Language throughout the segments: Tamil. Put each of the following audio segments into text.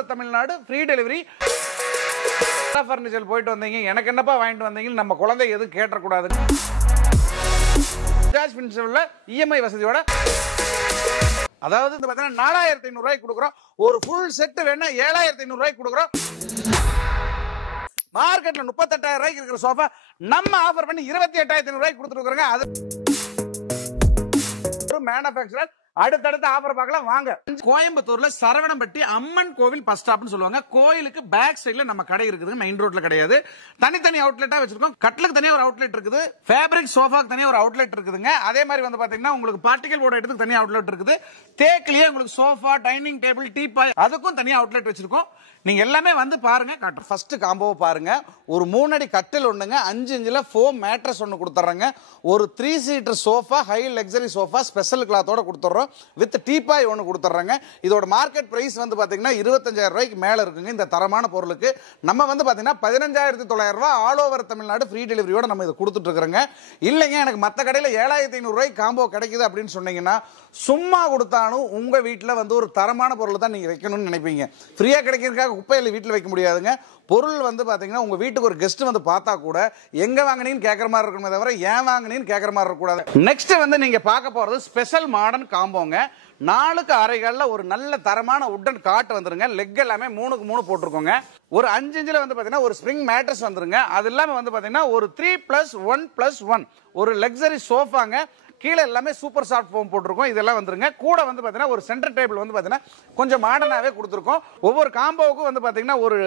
Over Tamil Nadu free delivery. Furniture போயிட்டு வந்தீங்க, எனக்கு என்னப்பா வாங்கிட்டு வந்தீங்கன்னு நம்ம குழந்தை எதுவும் கேட்டக்கூடாது. பஜாஜ் ஃபின்சர்வ்ல இஎம்ஐ வசதியோட, அதாவது 4500 ரூபாய்க்கு கொடுக்குறோம். ஒரு ஃபுல் செட் வேணா 7500 ரூபாய்க்கு கொடுக்குறோம். மார்க்கெட்ல 38000 ரூபாய்க்கு இருக்கிற சோஃபா நம்ம ஆஃபர் பண்ணி 28500 ரூபாய்க்கு கொடுத்துருக்கோங்க. அது மேனுஃபேக்சரர். அடுத்தடுத்த ஆஃபர் பார்க்கலாம் வாங்க. கோயம்புத்தூர்ல சரவணம்பட்டி அம்மன் கோவில் பஸ் ஸ்டாப்னு சொல்லுவாங்க. கோயிலுக்கு பேக் சைடுல நம்ம கடை இருக்குது, மெயின் ரோட்ல கிடையாது. தனித்தனி அவுட்லெட்டா வச்சிருக்கோம். கட்லுக்கு தனியா ஒரு அவுட்லெட் இருக்குது, ஃபேப்ரிக் சோஃபாக்கு தனியா ஒரு அவுட்லெட் இருக்குதுங்க. அதே மாதிரி வந்து பாத்தீங்கன்னா உங்களுக்கு பார்ட்டிகல் போர்டு எடுத்து தனியா அவுட்லெட் இருக்குது. தேக்கிலேயே உங்களுக்கு சோஃபா, டைனிங் டேபிள், டீபாய் அதுக்கும் தனியா அவுட்லெட் வச்சிருக்கோம். நீங்க எல்லாமே வந்து பாருங்க, காட்டுறோம். ஃபர்ஸ்ட் காம்போவை பாருங்க. ஒரு 3 அடி கட்டில் ஒண்ணுங்க, 5 இன்ச்ல ஃபோம் மேட்ரஸ் ஒன்னு கொடுத்துறாங்க. ஒரு 3 seater sofa, high luxury sofa special கிளாத்தோட கொடுத்துறோம். வித் டீபாய் ஒன்னு கொடுத்துறாங்க. இதோட மார்க்கெட் பிரைஸ் வந்து பாத்தீங்கன்னா 25000 ரூபாய்க்கு மேல இருக்குங்க. இந்த தரமான பொருளுக்கு நம்ம வந்து பாத்தீங்கன்னா 15900 ரூபாய் ஆல் ஓவர் தமிழ்நாடு ஃப்ரீ டெலிவரியோட நம்ம இதை கொடுத்துட்டு இருக்கிறோங்க. இல்லைங்க எனக்கு மத்த கடையில 7500 ரூபாய்க்கு காம்போ கிடைக்குது அப்படின்னு சொன்னீங்கன்னா, சும்மா கொடுத்தாலும் உங்க வீட்டுல வந்து ஒரு தரமான பொருள் தான் நீங்க வைக்கணும்னு நினைப்பீங்க. ஃப்ரீயா கிடைக்கிறதுக்காக குப்பையில வீட்டுல வைக்க முடியாதுங்க. பொருள் வந்து பாத்தீங்கன்னா உங்க வீட்டுக்கு ஒரு கெஸ்ட் வந்து பார்த்தா கூட எங்க வாங்குனீன்னு கேட்கற மாதிரி இருக்கணுமே தவிர ஏன் வாங்குனீன்னு கேட்கற மாதிரி இருக்க கூடாது. நெக்ஸ்ட் வந்து நீங்க பார்க்க போறது ஸ்பெஷல் மாடர்ன் காம்போங்க. 4க்கு அறைகள்ல ஒரு நல்ல தரமான உட்டன் காட் வந்துருங்க. லெக் எல்லாமே 3க்கு 3 போட்டிருக்கோங்க. ஒரு 5 இன்ச்ல வந்து பாத்தீங்கன்னா ஒரு ஸ்ப்ரிங் மேட்ரஸ் வந்துருங்க. அது இல்லாம வந்து பாத்தீங்கன்னா ஒரு 3+1+1 ஒரு லக்ஸரி சோஃபாங்க. கீழே எல்லாமே சூப்பர் சாஃப்ட் ஃபோம் போட்டிருக்கோம். இதெல்லாம் வந்துருங்க. கூட வந்து பாத்தீங்கன்னா ஒரு சென்டர் டேபிள் வந்து பாத்தீங்கன்னா கொஞ்சம் மாடர்னாவே கொடுத்துருக்கோம். ஒவ்வொரு காம்போவுக்கும் வந்து பாத்தீங்கன்னா ஒரு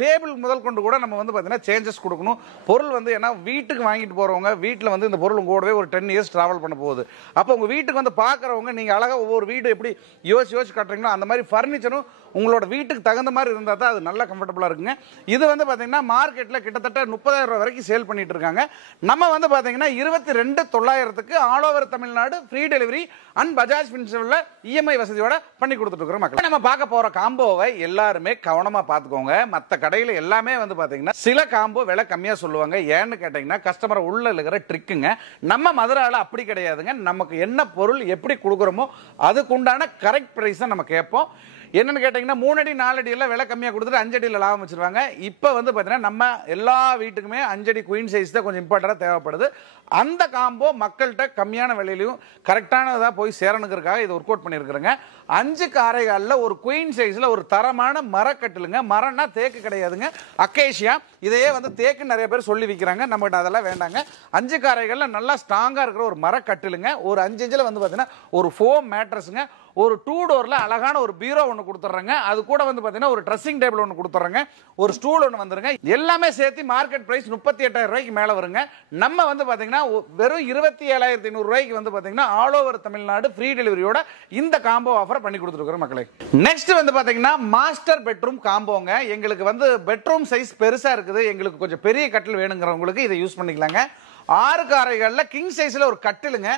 டேபிள் முதல் கொண்டு கூட நம்ம வந்து பாத்தீங்கன்னா சேஞ்சஸ் கொடுக்கணும். பொருள் வந்து ஏன்னா வீட்டுக்கு வாங்கிட்டு போறவங்க வீட்டுல வந்து இந்த பொருள் கூடவே ஒரு 10 இயர்ஸ் டிராவல் பண்ண போகுது. அப்போ உங்க வீட்டுக்கு வந்து பாக்குறவங்க நீங்க அழகா ஒவ்வொரு வீடு எப்படி யோசிச்சு கட்டுறீங்களோ அந்த மாதிரி ஃபர்னிச்சரும் உங்களோட வீட்டுக்கு தகுந்த மாதிரி இருந்தா தான் அது நல்லா கம்ஃபர்டபுளா இருக்குங்க. இது வந்து பாத்தீங்கன்னா மார்க்கெட்ல கிட்டத்தட்ட 30000 ரூபாய் வரைக்கும் சேல் பண்ணிட்டு இருக்காங்க. நம்ம வந்து பாத்தீங்கன்னா 22900க்கு all over Tamil Nadu free delivery and Bajaj ஃபின்சர்வ்ல இஎம்ஐ வசதியோட பண்ணி கொடுத்துட்டு இருக்கிறோம் மக்கள். நம்ம பார்க்க போற காம்போவை எல்லாருமே கவனமா பாத்துக்கோங்க. மத்த கடையில எல்லாமே வந்து பாத்தீங்கன்னா சில காம்போ விலை கம்மியா சொல்லுவாங்க. ஏன்னு கேட்டீங்கன்னா கஸ்டமர் உள்ள இருக்கிற ட்ரிக்குங்க. நம்ம மதுரால அப்படி கிடையாதுங்க. நமக்கு என்ன பொருள் எப்படி கொடுக்குறோமோ அதுக்குண்டான கரெக்ட் பிரைஸ் நம்ம கேட்போம். என்னன்னு கேட்டீங்கன்னா 3 அடி 4 அடி எல்லாம் விலை கம்மியா கொடுத்துட்டு 5 அடியில் லாபம் வச்சிருவாங்க. இப்போ வந்து பாத்தீங்கன்னா நம்ம எல்லா வீட்டுக்குமே 5 அடி குயின் சைஸ் தான் கொஞ்சம் இம்பார்ட்டண்டா தேவைப்படுது. அந்த காம்போ மக்கள்கிட்ட கம்மியான விலையிலையும் கரெக்டானதா போய் சேரணுங்கிறதுக்காக இதை ஒர்க் அவுட் பண்ணியிருக்கிறேங்க. 5க்கு அறைகாலில் ஒரு குயின் சைஸ்ல ஒரு தரமான மரக்கட்டிலுங்க. மரம்னா தேக்கு கிடையாதுங்க, அக்கேஷியா. இதையே வந்து தேக்கு நிறைய பேர் சொல்லி விற்கிறாங்க. நம்மகிட்ட அதெல்லாம் வேண்டாங்க. 5க்கு அறைகளில் நல்லா ஸ்ட்ராங்கா இருக்கிற ஒரு மரக்கட்டிலுங்க. ஒரு 5 இன்ச்சில் வந்து பாத்தீங்கன்னா ஒரு ஃபோம் மேட்ரஸுங்க. ஒரு 2 டோர்ல அழகான ஒரு பீரோ ஒன்று கொடுத்துட்றாங்க. அது கூட வந்து பாத்தீங்கன்னா ஒரு ட்ரெஸ்ஸிங் டேபிள் ஒன்று கொடுத்துட்றாங்க. ஒரு ஸ்டூல் ஒன்று வந்துருங்க. எல்லாமே சேர்த்து மார்க்கெட் பிரைஸ் 38000 ரூபாய்க்கு மேல வருங்க. நம்ம வந்து பாத்தீங்கன்னா வெறும் 27500 ரூபாய்க்கு வந்து பாத்தீங்கன்னா ஆல் ஓவர் தமிழ்நாடு ஃப்ரீ டெலிவரியோட இந்த காம்போ ஆஃபர் பண்ணி கொடுத்துருக்கோம் மக்களே. நெக்ஸ்ட் வந்து பாத்தீங்கன்னா மாஸ்டர் பெட்ரூம் காம்போங்க. எங்களுக்கு வந்து பெட்ரூம் சைஸ் பெருசா இருக்குது, எங்களுக்கு கொஞ்சம் பெரிய கட்டில் வேணுங்கிறவங்களுக்கு இதை யூஸ் பண்ணிக்கலாங்க. 6க்கு அறைகள்ல கிங் சைஸ்ல ஒரு கட்டிலுங்க.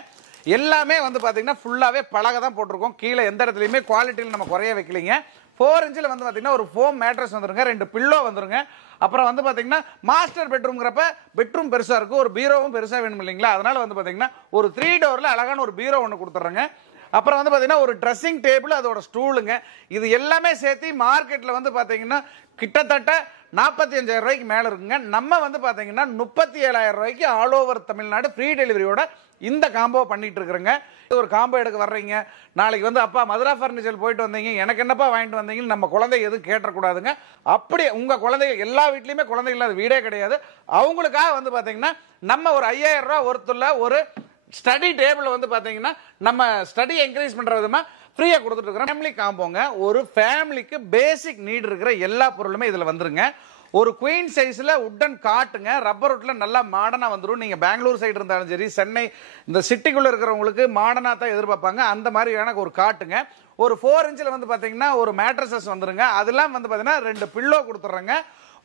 எல்லாமே வந்து பாத்தீங்கன்னா ஃபுல்லாவே பலகை தான் போட்டிருக்கோம். கீழே எந்த இடத்துலயுமே குவாலிட்டியில் நம்ம குறைய வைக்கலைங்க. 4 இன்ச்சில் வந்து பாத்தீங்கன்னா ஒரு ஃபோம் மேட்ரஸ் வந்துருங்க. 2 பில்லோ வந்துருங்க. அப்புறம் வந்து பாத்தீங்கன்னா மாஸ்டர் பெட்ரூம்ங்கிறப்ப பெட்ரூம் பெருசா இருக்கும், ஒரு பீரோவும் பெருசா வேணும் இல்லைங்களா? அதனால வந்து பாத்தீங்கன்னா ஒரு 3 டோர்ல அழகான ஒரு பீரோ ஒன்று கொடுத்துட்றாங்க. அப்புறம் வந்து பாத்தீங்கன்னா ஒரு ட்ரெஸ்ஸிங் டேபிள், அதோட ஸ்டூலுங்க. இது எல்லாமே சேர்த்து மார்க்கெட்ல வந்து பாத்தீங்கன்னா கிட்டத்தட்ட 45000 ரூபாய்க்கு மேல இருக்குங்க. நம்ம வந்து பாத்தீங்கன்னா 37000 ரூபாய்க்கு ஆல் ஓவர் தமிழ்நாடு ஃப்ரீ டெலிவரியோட இந்த காம்போ பண்ணிட்டு இருக்கிறேங்க. ஒரு காம்போ எடுக்க வர்றீங்க, நாளைக்கு வந்து அப்பா மதுரா ஃபர்னிச்சர் போயிட்டு வந்தீங்க, எனக்கு என்னப்பா வாங்கிட்டு வந்தீங்கன்னு நம்ம குழந்தை எதுவும் கேட்டக்கூடாதுங்க. அப்படி உங்க குழந்தைகள் எல்லா வீட்லயுமே குழந்தைகள் இல்லாத வீடே கிடையாது. அவங்களுக்காக வந்து பாத்தீங்கன்னா நம்ம ஒரு 5000 ரூபாய் ஒருத்துள்ள ஒரு ஸ்டடி டேபிள் வந்து பாத்தீங்கன்னா நம்ம ஸ்டடி என்கரேஜ் பண்ற விதமா ஃப்ரீயா கொடுத்துட்டு இருக்கிறோம். ஃபேமிலி காம்போங்க. ஒரு ஃபேமிலிக்கு பேசிக் நீட் இருக்கிற எல்லா பொருளுமே இதுல வந்துருங்க. ஒரு குயின் சைஸ்ல உட்டன் காட்டுங்க. ரப்பர் வுட்ல நல்லா மாடர்னா வந்துடும். நீங்க பெங்களூர் சைடு இருந்தாலும் சரி, சென்னை இந்த சிட்டிக்குள்ள இருக்கிறவங்களுக்கு மாடர்னா தான் எதிர்பார்ப்பாங்க. அந்த மாதிரி எனக்கு ஒரு காட்டுங்க. ஒரு 4 இன்ச்சில் வந்து பாத்தீங்கன்னா ஒரு மேட்ரஸஸ் வந்துருங்க. அதெல்லாம் வந்து பாத்தீங்கன்னா 2 பில்லோ கொடுத்துட்றாங்க.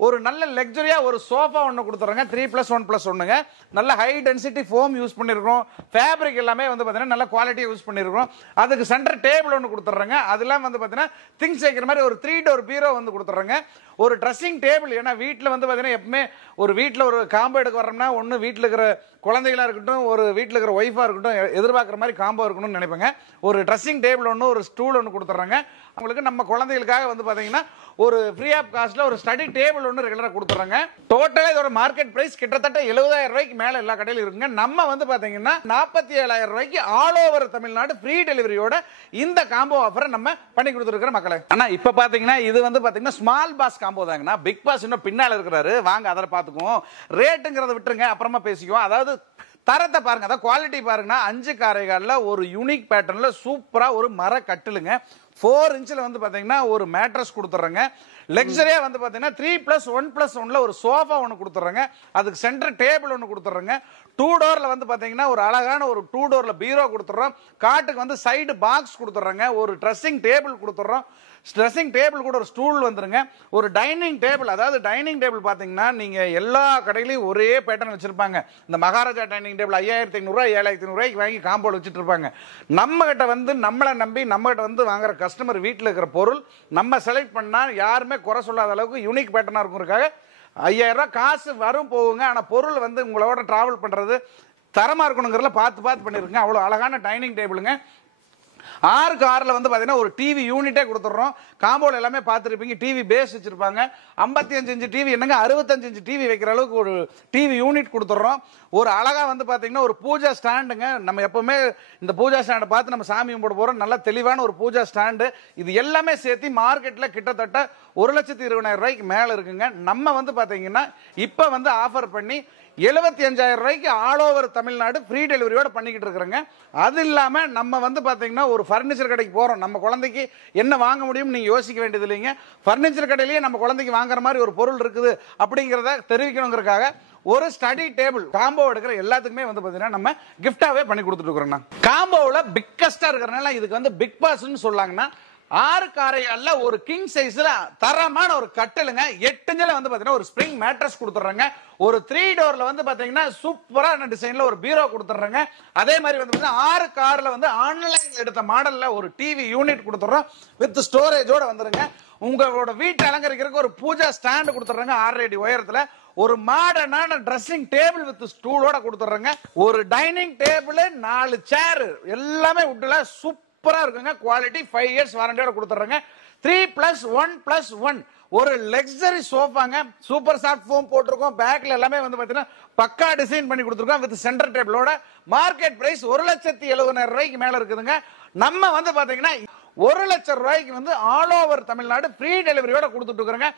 ஒரு நல்ல லக்ஸரியா ஒரு சோஃபா ஒன்று கொடுத்துறாங்க. 3+1+1ங்க. நல்ல ஹை டென்சிட்டி ஃபோம் யூஸ் பண்ணிருக்கோம். ஃபேப்ரிக் எல்லாமே வந்து பாத்தீங்கன்னா நல்ல குவாலிட்டியா யூஸ் பண்ணிருக்கோம். அதுக்கு சென்டர் டேபிள் ஒன்று கொடுத்துட்றாங்க. அதெல்லாம் வந்து பாத்தீங்கன்னா திங்ஸ் வைக்கிற மாதிரி ஒரு 3 டோர் பீரோ வந்து கொடுத்துட்றாங்க. ஒரு ட்ரெஸ்ஸிங் டேபிள். ஏன்னா வீட்டில் வந்து பாத்தீங்கன்னா எப்பவுமே ஒரு வீட்டில் ஒரு காம்போ எடுக்க வரோம்னா ஒன்று வீட்டில் இருக்கிற குழந்தைகளா இருக்கட்டும், ஒரு வீட்டில் இருக்கிற ஒய்ஃபா இருக்கட்டும், எதிர்பார்க்குற மாதிரி காம்போ இருக்கணும்னு நினைப்பாங்க. ஒரு ட்ரெஸ்ஸிங் டேபிள் ஒன்று, ஒரு ஸ்டூல் ஒன்று கொடுத்துட்றாங்க. அவங்களுக்கு நம்ம குழந்தைகளுக்காக வந்து பாத்தீங்கன்னா ஒரு ஃப்ரீ ஆஃப் காஸ்ட்ல ஒரு ஸ்டடி டேபிள் ஒன்று ரெகுலரா கொடுத்துறாங்க. டோட்டலா இதோட மார்க்கெட் பிரைஸ் கிட்டத்தட்ட 70,000 ரூபாய்க்கு மேல எல்லா கடையிலும் இருக்குங்க. நம்ம வந்து பாத்தீங்கன்னா 47,000 ரூபாய்க்கு ஆல் ஓவர் தமிழ்நாடு ஃப்ரீ டெலிவரியோட இந்த காம்போ ஆஃபரை நம்ம பண்ணி கொடுத்துருக்கிற மக்களே. ஆனா இப்ப பாத்தீங்கன்னா இது வந்து பாத்தீங்கன்னா ஸ்மால் பாஸ் காம்போ தாங்கண்ணா. பிக் பாஸ் இன்னும் பின்னால இருக்கிறாரு, வாங்க அதை பார்த்துக்குவோம். ரேட்டுங்கிறத விட்டுருங்க, அப்புறமா பேசிக்குவோம். அதாவது தரத்தை பாருங்க, அதாவது குவாலிட்டி பாருங்கன்னா 5 காரைகால்ல ஒரு யூனிக் பேட்டர்ன்ல சூப்பரா ஒரு மர கட்டிலுங்க. 4 இன்ச்சில் வந்து பாத்தீங்கன்னா ஒரு மேட்ரஸ் கொடுத்துறாங்க. லக்ஸரியா வந்து பாத்தீங்கன்னா 3+1+1ல ஒரு சோஃபா ஒன்று கொடுத்துறாங்க. அதுக்கு சென்டர் டேபிள் ஒன்று கொடுத்துறாங்க. 2 டோர்ல வந்து பாத்தீங்கன்னா ஒரு அழகான ஒரு 2 டோர்ல பீரோ கொடுத்துறோம். காட்டுக்கு வந்து சைடு பாக்ஸ் கொடுத்துறாங்க. ஒரு ட்ரெஸ்ஸிங் டேபிள் கொடுத்துறோம். ட்ரெஸ்ஸிங் டேபிள் கூட ஒரு ஸ்டூல் வந்துருங்க. ஒரு டைனிங் டேபிள், அதாவது டைனிங் டேபிள் பாத்தீங்கன்னா நீங்க எல்லா கடையிலையும் ஒரே பேட்டர்ன் வச்சிருப்பாங்க. இந்த மகாராஜா டைனிங் டேபிள் 5,500 7,500 வாங்கி காம்போல வச்சுட்டு இருப்பாங்க. நம்ம கிட்ட வந்து நம்மளை நம்பி நம்ம கிட்ட வந்து வாங்குற கஸ்டமர் வீட்டில் இருக்கிற பொருள் நம்ம செலக்ட் பண்ணா யாருமே குறை சொல்லாத அளவுக்கு யூனிக் பேட்டர்னா இருக்குறதுக்காக 5,000 ரூபாய் காசு வரும் போகுங்க. ஆனா பொருள் வந்து உங்களோட டிராவல் பண்றது தரமா இருக்கணுங்கிறதுல பார்த்து பண்ணிருங்க. அவ்வளவு அழகான டைனிங் டேபிளுங்க. 6க்கு 6ல வந்து பாத்தீங்கன்னா ஒரு டிவி யூனிட்டே கொடுத்துறோம். காம்போல எல்லாமே பார்த்துருப்பீங்க, டிவி பேஸ் வச்சிருப்பாங்க. 55 இன்ச் டிவி என்னங்க 65 இன்ச் டிவி வைக்கிற அளவுக்கு ஒரு டிவி யூனிட் கொடுத்துறோம். ஒரு அழகா வந்து பாத்தீங்கன்னா ஒரு பூஜா ஸ்டாண்டுங்க. நம்ம எப்பவுமே இந்த பூஜா ஸ்டாண்டை பார்த்து நம்ம சாமி கும்பிட போறோம். நல்ல தெளிவான ஒரு பூஜா ஸ்டாண்டு. இது எல்லாமே சேர்த்து மார்க்கெட்ல கிட்டத்தட்ட 1,20,000 ரூபாய்க்கு மேல இருக்குங்க. நம்ம வந்து பாத்தீங்கன்னா இப்ப வந்து ஆஃபர் பண்ணி 75,000 ரூபாய்க்கு ஆல் ஓவர் தமிழ்நாடு ஃப்ரீ டெலிவரியோட பண்ணிக்கிட்டு இருக்கிறோங்க. அது இல்லாம நம்ம வந்து பாத்தீங்கன்னா ஒரு பர்னிச்சர் கடைக்கு போறோம், நம்ம குழந்தைக்கு என்ன வாங்க முடியும் நீங்க யோசிக்க வேண்டியது இல்லைங்க. பர்னிச்சர் கடையிலேயே நம்ம குழந்தைக்கு வாங்குற மாதிரி ஒரு பொருள் இருக்குது அப்படிங்கிறத தெரிவிக்கணுங்கிறதுக்காக ஒரு ஸ்டடி டேபிள் காம்போ எடுக்கிற எல்லாத்துக்குமே வந்து பாத்தீங்கன்னா நம்ம கிஃப்டாவே பண்ணி கொடுத்துட்டு இருக்கிறோம். காம்போல பிக்கஸ்டா இருக்கிறனால இதுக்கு வந்து பிக் பாஸ்ன்னு சொல்லாங்கன்னா 6 காரைகள்ல ஒரு கிங் சைஸ்ல தரமான ஒரு கட்டிலுங்க. 8 இன்ச்ல வந்து பாத்தீங்கன்னா ஒரு ஸ்பிரிங் மேட்ரஸ் கொடுத்துறாங்க. ஒரு 3 டோர்ல வந்து பாத்தீங்கன்னா சூப்பரான டிசைன்ல ஒரு பீரோ கொடுத்துறாங்க. அதே மாதிரி வந்து 6 கார்ல வந்து ஆன்லைன்ல எடுத்த மாடல்ல ஒரு டிவி யூனிட் கொடுத்துறோம். வித் ஸ்டோரேஜோட வந்துருங்க. உங்களோட வீட்டு அலங்கரிக்கிறதுக்கு ஒரு பூஜா ஸ்டாண்ட் கொடுத்துறாங்க 6 அடி உயரத்துல. ஒரு மாடர்னான ட்ரெஸ்ஸிங் டேபிள் வித் ஸ்டூலோட கொடுத்துறாங்க. ஒரு டைனிங் டேபிள், 4 சேர் எல்லாமே வுட்ல சூப்பரா இருக்குங்க. குவாலிட்டி 5 இயர்ஸ் வாரண்டியோட கொடுத்துறாங்க. 3+1+1 ஒரு லக்ஸரி சோஃபாங்க. சூப்பர் சாஃப்ட் ஃபோம் போட்டிருக்கோம். பேக்ல எல்லாமே வந்து பாத்தீங்கன்னா பக்கா டிசைன் பண்ணி கொடுத்துருக்கோம் வித் சென்டர் டேபிளோட. மார்க்கெட் பிரைஸ் 1,70,000 ரூபாய்க்கு மேல இருக்குதுங்க. நம்ம வந்து பாத்தீங்கன்னா 1,00,000 ரூபாய்க்கு வந்து ஆல் ஓவர் தமிழ்நாடு ஃப்ரீ டெலிவரியோட கொடுத்துட்டு இருக்கிறோங்க.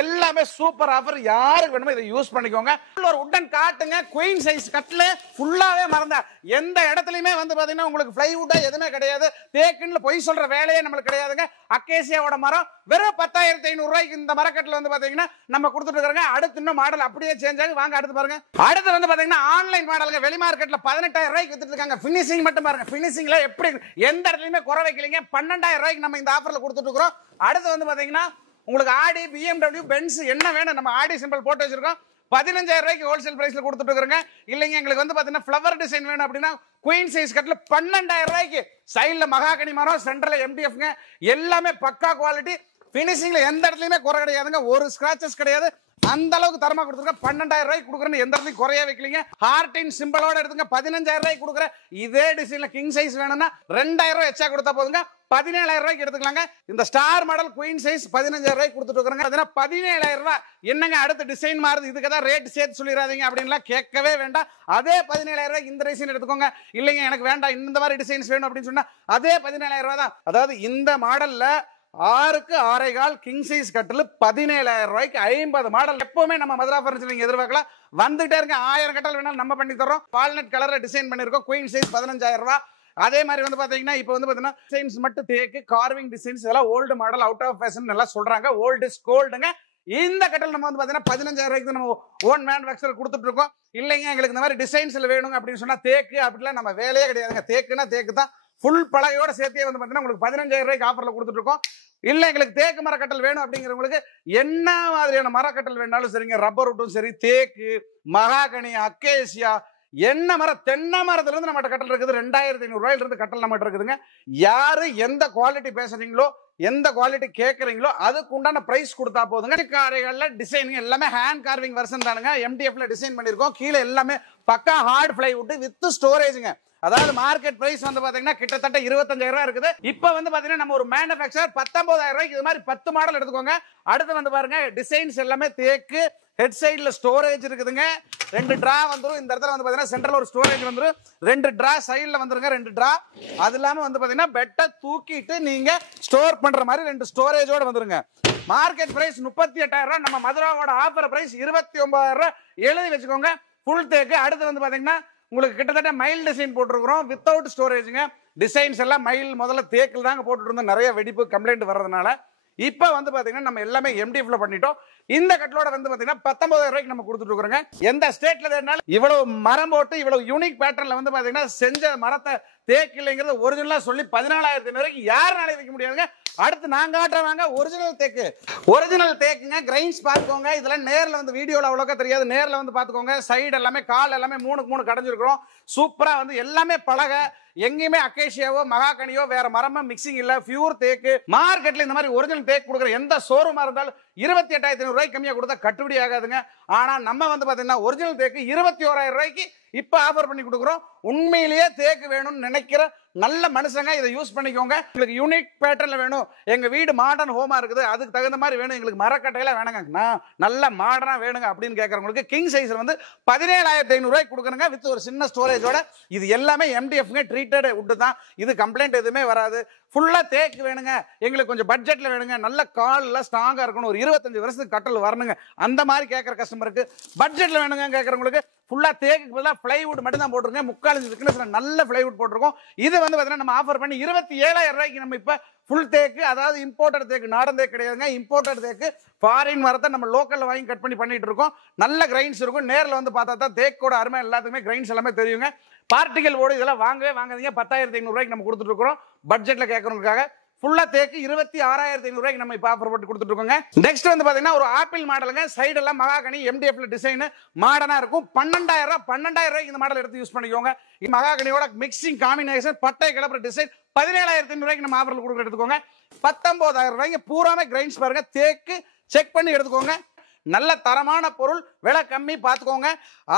எல்லாமே சூப்பர் ஆஃபர். யாருக்கு வேணுமோ இதை யூஸ் பண்ணிக்கோங்க. ஒரு உட்டன் காட்டுங்க, குயின் சைஸ் கட்ல ஃபுல்லாவே மறந்தா எந்த இடத்துலயுமே வந்து பாத்தீங்கன்னா உங்களுக்கு பிளைவுட்டா எதுவுமே கிடையாது. தேக்குன்னு பொய் சொல்ற வேலையே நம்மளுக்கு கிடையாதுங்க. அக்கேசியாவோட மரம் வெறும் 10,500 ரூபாய்க்கு இந்த மரக்கட்டில் வந்து பாத்தீங்கன்னா நம்ம கொடுத்துட்டு இருக்கிறோங்க. அடுத்து இன்னும் மாடல் அப்படியே சேஞ்ச் ஆகி வாங்க அடுத்து பாருங்க. அடுத்து வந்து பாத்தீங்கன்னா ஆன்லைன் மாடலுங்க. வெளி மார்க்கெட்ல 18,000 ரூபாய்க்கு வித்துட்டு இருக்காங்க. பினிஷிங் மட்டும் பாருங்க. பினிஷிங்ல எப்படி எந்த இடத்துலயுமே குறை வைக்கலீங்க. 12,000 ரூபாய்க்கு நம்ம இந்த ஆஃபர்ல கொடுத்துட்டு இருக்கிறோம். அடுத்து வந்து பாத்தீங்கன்னா உங்களுக்கு ஆடி, BMW, பென்ஸ் என்ன வேணும் நம்ம ஆடி சிம்பிள் போட்டு வச்சிருக்கோம். 15,000 ரூபாய்க்கு ஹோல்சேல் பிரைஸ்ல கொடுத்துட்டு இருக்கிறோங்க. இல்லைங்க எங்களுக்கு வந்து பாத்தீங்கன்னா ஃப்ளவர் டிசைன் வேணும் அப்படின்னா குயின் சைஸ் கட்ல 12,000 ரூபாய்க்கு சைடுல மகாகனி மரம், சென்டர்ல MDFங்க. எல்லாமே பக்கா குவாலிட்டி. பினிஷிங்ல எந்த இடத்துலயுமே குறை கிடையாதுங்க. ஒரு ஸ்கிராச்சஸ் கிடையாது. அந்த அளவுக்கு தரமா கொடுத்துருக்க. 12,000 ரூபாய்க்கு கொடுக்குறேன்னு எந்த இடத்துலையும் குறைய வைக்கலீங்க. ஹார்டின் சிம்பிளோட எடுத்துங்க. 15,000 ரூபாய்க்கு கொடுக்குற இதே டிசைன்ல கிங் சைஸ் வேணும்னா 2,000 ரூபாய் எக்ஸ்ட்ரா கொடுத்தா போதுங்க. 17,000 ரூபாய்க்கு எடுத்துக்கலாங்க. இந்த ஸ்டார் மாடல் குயின் சைஸ் 15,000 ரூபாய்க்கு கொடுத்துட்டு இருக்காங்க. 17,000 ரூபாய் என்னங்க அடுத்த டிசைன் மாறுது, இதுக்கு தான் ரேட் சேர்த்து சொல்லிடாதீங்க அப்படின்லாம் கேட்கவே வேண்டாம். அதே 17,000 ரூபாய்க்கு இந்த டிசைன் எடுத்துக்கோங்க. இல்லைங்க எனக்கு வேண்டாம் இந்த மாதிரி டிசைன்ஸ் வேணும் அப்படின்னு சொன்னா அதே 17,000 ரூபாய் தான். அதாவது இந்த மாடல்ல 6க்கு 6.25 கிங் சைஸ் கட்டில் 17,000 ரூபாய்க்கு 50 மாடல். எப்பவுமே நம்ம மதுரா பர்னிச்சர் நீங்க எதிர்பார்க்கலாம். வந்துட்டே இருக்க 1000 கட்டல் வேணாலும் நம்ம பண்ணி தரோம். வால்நட் கலர்ல டிசைன் பண்ணிருக்கோம். குயின் சைஸ் 15,000 ரூபாய். அதே மாதிரி வந்து பாத்தீங்கன்னா இப்போ வந்து பாத்தீங்கன்னா டிசைன்ஸ் மட்டும் தேக்கு, கார்விங் டிசைன்ஸ் எல்லாம் old model, out of fashion எல்லாம் சொல்றாங்க. ஓல்டு இஸ் கோல்டுங்க. இந்த கட்டல் நம்ம வந்து பாத்தீங்கன்னா 15,000 ரூபாய்க்கு நம்ம ஓன் மேனுஃபேக்சர் கொடுத்துட்டு இருக்கோம். இல்லைங்க எங்களுக்கு இந்த மாதிரி டிசைன்ஸ்ல வேணும் அப்படின்னு சொன்னா தேக்கு அப்படிலாம் நம்ம வேலையே கிடையாதுங்க. தேக்குன்னா தேக்கு தான். ஃபுல் பழையோட சேர்த்தே வந்து பாத்தீங்கன்னா உங்களுக்கு 15,000 ரூபாய்க்கு ஆஃபர்ல கொடுத்துட்டு இருக்கோம். இல்ல எங்களுக்கு தேக்கு மரக்கட்டல் வேணும் அப்படிங்கிறவங்களுக்கு என்ன மாதிரியான மரக்கட்டல் வேணாலும் சரிங்க. ரப்பர் வுட்டும் சரி, தேக்கு, மகாகனி, அக்கேசியா, என்ன மரம், தென்னை மரத்துல இருந்து நம்ம கட்டல் இருக்குது. 2,500 ரூபாயில இருந்து கட்டல் நம்ம இருக்குதுங்க. யாரு எந்த குவாலிட்டி பேசுறீங்களோ, எந்த குவாலிட்டி கேட்கறீங்களோ அதுக்கு உண்டான பிரைஸ் கொடுத்தா போதுங்க. காரைகள்ல டிசைனிங் எல்லாமே ஹேண்ட் கார்விங் வெர்ஷன் தானுங்க. MDFல டிசைன் பண்ணிருக்கோம். கீழே எல்லாமே பக்கா ஹார்ட் பிளைவுட் வித் ஸ்டோரேஜ்ங்க. அதாவது மார்க்கெட் பிரைஸ் வந்து பாத்தீங்கன்னா கிட்டத்தட்ட 25,000 ரூபாய் இருக்குது. இப்ப வந்து பாத்தீங்கன்னா நம்ம ஒரு மேனுஃபேக்சர் 19,000 ரூபாய்க்கு இது மாதிரி 10 மாடல் எடுத்துக்கோங்க. அடுத்து வந்து பாருங்க டிசைன்ஸ் எல்லாமே தேக்கு, ஹெட் சைடுல ஸ்டோரேஜ் இருக்குதுங்க. 2 டிரா வந்துரும். இந்த இடத்துல வந்து பாத்தீங்கன்னா சென்டர்ல ஒரு ஸ்டோரேஜ் வந்துரும். 2 டிரா சைடுல வந்துருங்க, 2 டிரா. அது இல்லாம வந்து பாத்தீங்கன்னா பெட்டை தூக்கிட்டு நீங்க ஸ்டோர் பண்ற மாதிரி 2 ஸ்டோரேஜோட வந்துருங்க. மார்க்கெட் பிரைஸ் 38,000 ரூபாய். நம்ம மதுராவோட ஆஃபர் பிரைஸ் 29,000 ரூபாய். எழுதி வச்சுக்கோங்க. ஃபுல் தேக்கு. அடுத்து வந்து பாத்தீங்கன்னா உங்களுக்கு கிட்டத்தட்ட மைல் டிசைன் போட்டுருக்கிறோம். வித்தவுட் ஸ்டோரேஜுங்க. டிசைன்ஸ் எல்லாம் மைல் முதல்ல தேக்கில் தாங்க போட்டுட்டு இருந்தோம். நிறைய வெடிப்பு கம்ப்ளைண்ட் வர்றதுனால இப்ப வந்து பாத்தீங்கன்னா நம்ம எல்லாமே எம்டிஎஃப்ல பண்ணிட்டோம். இந்த கட்டலோட வந்து பாத்தீங்கன்னா 19,000 ரூபாய்க்கு நம்ம கொடுத்துட்டு இருக்கோங்க. எந்த ஸ்டேட்ல தேடினாலும் இவ்வளவு மரம் போட்டு இவ்வளவு யூனிக் பேட்டர்ன்ல வந்து பாத்தீங்கன்னா செஞ்ச மரத்தை தேக்கில்லைங்கிறது ஒரிஜினலா சொல்லி 14,500 ரூபாய்க்கு யாருனால வைக்க முடியாதுங்க. அடுத்து நாங்க காட்டுறவாங்க ஒரிஜினல் தேக்கு. ஒரிஜினல் தேக்குங்க. கிரைன்ஸ் பார்த்துக்கோங்க. இதெல்லாம் நேர்ல வந்து வீடியோல அவ்வளோக்கா தெரியாது. நேர்ல வந்து பாத்துக்கோங்க. சைடு எல்லாமே கால் எல்லாமே 3க்கு 3 கடைஞ்சிருக்கிறோம். சூப்பரா வந்து எல்லாமே பழக, எங்கேயுமே அக்கேஷியாவோ மகாகனியோ வேற மரமா மிக்சிங் இல்ல. பியூர் தேக்கு. மார்க்கெட்ல இந்த மாதிரி ஒரிஜினல் தேக்கு கொடுக்குற எந்த ஷோரூமா இருந்தாலும் 28,500 ரூபாய்க்கு கம்மியா கொடுத்தா கட்டுப்படி ஆகாதுங்க. ஆனா நம்ம வந்து பாத்தீங்கன்னா ஒரிஜினல் தேக்கு 21,000 ரூபாய்க்கு இப்ப ஆஃபர் பண்ணி கொடுக்குறோம். உண்மையிலேயே தேக்கு வேணும்னு நினைக்கிற நல்ல மனுஷங்க இதை யூஸ் பண்ணிக்கோங்க. உங்களுக்கு யூனிக் பேட்டர்ன்ல வேணும், எங்க வீடு மாடர்ன் ஹோமா இருக்குது, அதுக்கு தகுந்த மாதிரி வேணும், எங்களுக்கு மரக்கட்டையில வேணுங்க, நான் நல்ல மாடர்னா வேணுங்க அப்படின்னு கேட்கறவங்களுக்கு கிங் சைஸ்ல வந்து 17,500 ரூபாய்க்கு கொடுக்குறங்க வித் ஒரு சின்ன ஸ்டோரேஜோட. இது எல்லாமே எம்டிஎஃப்ங்க, ட்ரீட்டட் வுட் தான். இது கம்ப்ளைண்ட் எதுவுமே வராது. ஃபுல்லா தேக்கு வேணுங்க, எங்களுக்கு கொஞ்சம் பட்ஜெட்ல வேணுங்க, நல்ல கால்ல ஸ்ட்ராங்கா இருக்கணும், ஒரு 25 வருஷத்துக்கு கட்டல் வரணுங்க, அந்த மாதிரி கேட்கற கஸ்டமருக்கு பட்ஜெட்ல வேணுங்க கேட்கறவங்களுக்கு ஃபுல்லா தேக்கு பதிலா பிளைவுட் மட்டும் தான் போட்டுருங்க. 3/4 இன்ச் திக்னஸ்ல நல்ல பிளைவுட் போட்டிருக்கோம். இது வந்து பாத்தீங்கன்னா நம்ம ஆஃபர் பண்ணி 27,000 ரூபாய்க்கு நம்ம இப்ப ஃபுல் தேக்கு, அதாவது இம்போர்ட்டட் தேக்கு, நாடன் தேக்கு கிடையாதுங்க, இம்போர்ட்டட் தேக்கு. ஃபாரின் மரத்தை நம்ம லோக்கல்ல வாங்கி கட் பண்ணி பண்ணிட்டு இருக்கோம். நல்ல கிரைன்ஸ் இருக்கும். நேர்ல வந்து பார்த்தா தான் தேக்கோட அருமை எல்லாத்துக்குமே கிரைன்ஸ் எல்லாமே தெரியுங்க. பார்ட்டிகல் போர்டு இதெல்லாம் வாங்கவே வாங்காதீங்க. 10,500 ரூபாய்க்கு நம்ம கொடுத்துட்டு இருக்கிறோம். பட்ஜெட்ல கேட்கறவங்களுக்காக ஃபுல்லா தேக்கு 26,500 ரூபாய்க்கு நம்ம இப்ப ஆஃபர் போட்டு கொடுத்துட்டு இருக்கோங்க. நெக்ஸ்ட் வந்து பாத்தீங்கன்னா ஒரு ஆப்பிள் மாடலுங்க. சைடு எல்லாம் மகாகனி எம்டிஎஃப்ல டிசைன் மாடர்னா இருக்கும். 12,000 ரூபாய்க்கு இந்த மாடல் எடுத்து யூஸ் பண்ணிக்கோங்க. மகாகனியோட மிக்சிங் காம்பினேஷன் பட்டை கிளப்புற டிசைன் 17,500 ரூபாய்க்கு நம்ம ஆஃபர்ல கொடுக்க எடுத்துக்கோங்க. 19,000 ரூபாய்க்கு பூராமே கிரைன்ஸ் பாருங்க. தேக்கு செக் பண்ணி எடுத்துக்கோங்க. நல்ல தரமான பொருள், விலை கம்மி, பார்த்துக்கோங்க.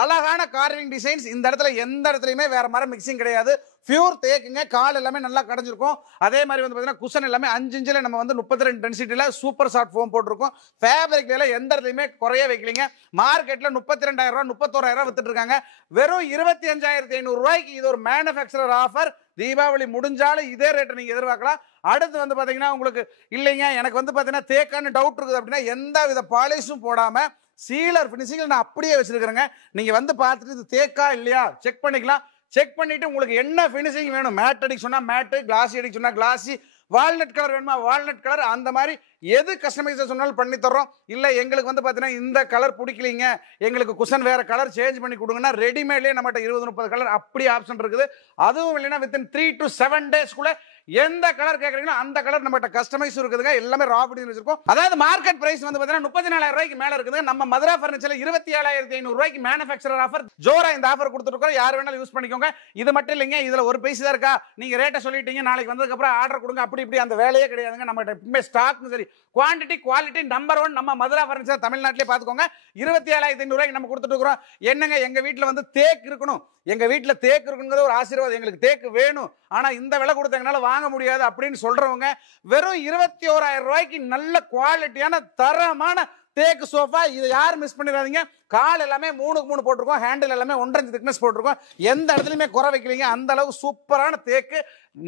அழகான கார்விங் டிசைன்ஸ். இந்த இடத்துல எந்த இடத்துலயுமே வேற மரம் மிக்சிங் கிடையாது. பியூர் தேக்குங்க. கால் எல்லாமே நல்லா கடைஞ்சிருக்கும். அதே மாதிரி வந்து பாத்தீங்கன்னா குஷன் எல்லாமே 5 இன்ச்சில் நம்ம வந்து 32 டென்சிட்டியில சூப்பர் சாஃப்ட் ஃபோம் போட்டிருக்கோம். ஃபேப்ரிக்ல எந்த இடத்துலயுமே குறைய வைக்கலீங்க. மார்க்கெட்ல 32,000 ரூபாய் 31,000 ரூபாய் வித்துட்டு இருக்காங்க. வெறும் 25,500 ரூபாய்க்கு இது ஒரு மேனுஃபேக்சரர் ஆஃபர். தீபாவளி முடிஞ்சாலும் இதே ரேட்டை நீங்க எதிர்பார்க்கலாம். அடுத்து வந்து பாத்தீங்கன்னா உங்களுக்கு இல்லைங்க எனக்கு வந்து பாத்தீங்கன்னா தேக்கான்னு டவுட் இருக்குது அப்படின்னா எந்த வித பாலிஷும் போடாம சீலர் பினிஷிங்ல நான் அப்படியே வச்சிருக்கிறேங்க. நீங்க வந்து பார்த்துட்டு இது தேக்கா இல்லையா செக் பண்ணிக்கலாம். செக் பண்ணிட்டு உங்களுக்கு என்ன பினிஷிங் வேணும், மேட் அடிக்க சொன்னா மேட்டு, கிளாசி அடிக்க சொன்னா கிளாசி, வால்நட் கலர் வேணுமா வால்நட் கலர், அந்த மாதிரி எது கஸ்டமைஸ் சொன்னாலும் பண்ணி தர்றோம். இல்ல எங்களுக்கு வந்து பாத்தீங்கன்னா இந்த கலர் பிடிக்கலீங்க, எங்களுக்கு குஷன் வேற கலர் சேஞ்ச் பண்ணி கொடுங்கன்னா ரெடிமேட்லயே நம்மகிட்ட 20-30 கலர் அப்படி ஆப்ஷன் இருக்குது. அதுவும் இல்லைன்னா வித்தின் 3 to 7 டேஸ்க்குள்ள எந்த கலர் கேக்குறீங்களோ அந்த கலர் நம்மகிட்ட கஸ்டமைஸ் இருக்குதுங்க. எல்லாமே ரா ப்ரீடிங் வச்சிருக்கோம். அதாவது மார்க்கெட் பிரைஸ் வந்து பாத்தீங்கன்னா 34,000 ரூபாய்க்கு மேல இருக்குது. நம்ம மதுரா பர்னிச்சர்ல 27,500 ரூபாய்க்கு மேனுஃபேக்சரர் ஆஃபர் ஜோரா இந்த ஆஃபர் கொடுத்துருக்கோம். யார் வேணாலும் யூஸ் பண்ணிக்கோங்க. இது மட்டும் இல்லைங்க, இதுல ஒரு பைசா தான் இருக்கா, நீங்க ரேட்டை சொல்லிட்டீங்க நாளைக்கு வந்ததுக்கு அப்புறம் ஆர்டர் கொடுங்க அப்படி இப்படி அந்த வேலையே கிடையாதுங்க. நம்மகிட்ட எப்பவுமே ஸ்டாக் சரி குவான்டிட்டி குவாலிட்டி நம்பர் 1 நம்ம மதுரா பர்னிச்சர் தமிழ்நாட்டிலே பாத்துக்கோங்க. 27,500 ரூபாய்க்கு நம்ம கொடுத்துட்டு இருக்கிறோம். என்னங்க எங்க வீட்டுல வந்து தேக்கு இருக்கணும், எங்க வீட்டுல தேக்கு இருக்குங்கிறது ஒரு ஆசீர்வாதம், எங்களுக்கு தேக்கு வேணும், ஆனா இந்த விலை கொடுத்தங்கனால வாங்க முடியாது அப்படின்னு சொல்றவங்க வெறும் 21,000 ரூபாய்க்கு நல்ல குவாலிட்டியான தரமான தேக்கு சோஃபா. இதை யாரும் மிஸ் பண்ணிடாதீங்க. கால் எல்லாமே 3க்கு 3 போட்டிருக்கோம். ஹேண்டில் எல்லாமே 1.5 இன்ச் திக்னஸ் போட்டிருக்கோம். எந்த இடத்துலயுமே குறை வைக்கலீங்க. அந்த அளவு சூப்பரான தேக்கு,